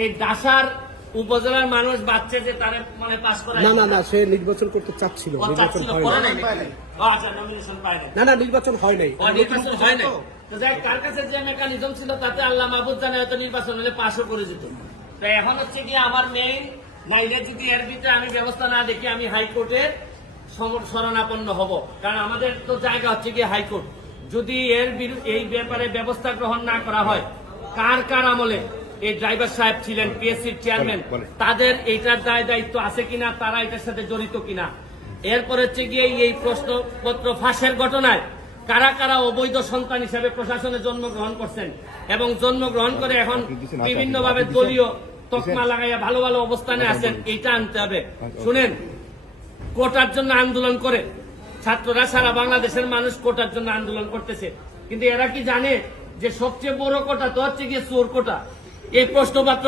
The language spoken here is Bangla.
এই দাসার উপজেলার মানুষ বাচ্চা যে তারা মানে পাস করা না সে নির্বাচন করতে চাচ্ছিল, নির্বাচন হয় নাই। আচ্ছা নমিনেশন পায় নাই। না নির্বাচন হয় নাই। নির্বাচন হয় নাই। তো যাই তার কাছে যে মেকানিজম ছিল তাতে আল্লাহ মাহবুব জানে হয়তো নির্বাচন হলে পাশও করে যেত। তো এখন হচ্ছে কি আমার মেইন নাইলে যদি এর ভিতরে আমি ব্যবস্থা না দেখি আমি হাইকোর্টের শরণাপন্ন হব, কারণ আমাদের তো জায়গা হচ্ছে কি হাইকোর্ট। যদি এই ব্যাপারে ব্যবস্থা গ্রহণ না করা হয়, কার আমলে এই ড্রাইভার সাহেব ছিলেন, পিএসসির চেয়ারম্যান, তাদের এইটার দায়িত্ব আছে কিনা, তারা এটার সাথে জড়িত কিনা। এরপর হচ্ছে গিয়ে এই প্রশ্নপত্র ফাঁসের ঘটনায় কারা অবৈধ সন্তান হিসেবে প্রশাসনে জন্মগ্রহণ করছেন এবং জন্মগ্রহণ করে এখন বিভিন্নভাবে দলীয় তকমা লাগাইয়া ভালো ভালো অবস্থানে আছেন, এইটা আনতে হবে। শুনেন, কোটার জন্য আন্দোলন করে ছাত্ররা, সারা বাংলাদেশের মানুষ কোটার জন্য আন্দোলন করতেছে, কিন্তু এরা কি জানে যে সবচেয়ে বড় কোটা তো হচ্ছে গিয়ে চোর কোটা। এই প্রশ্নপত্র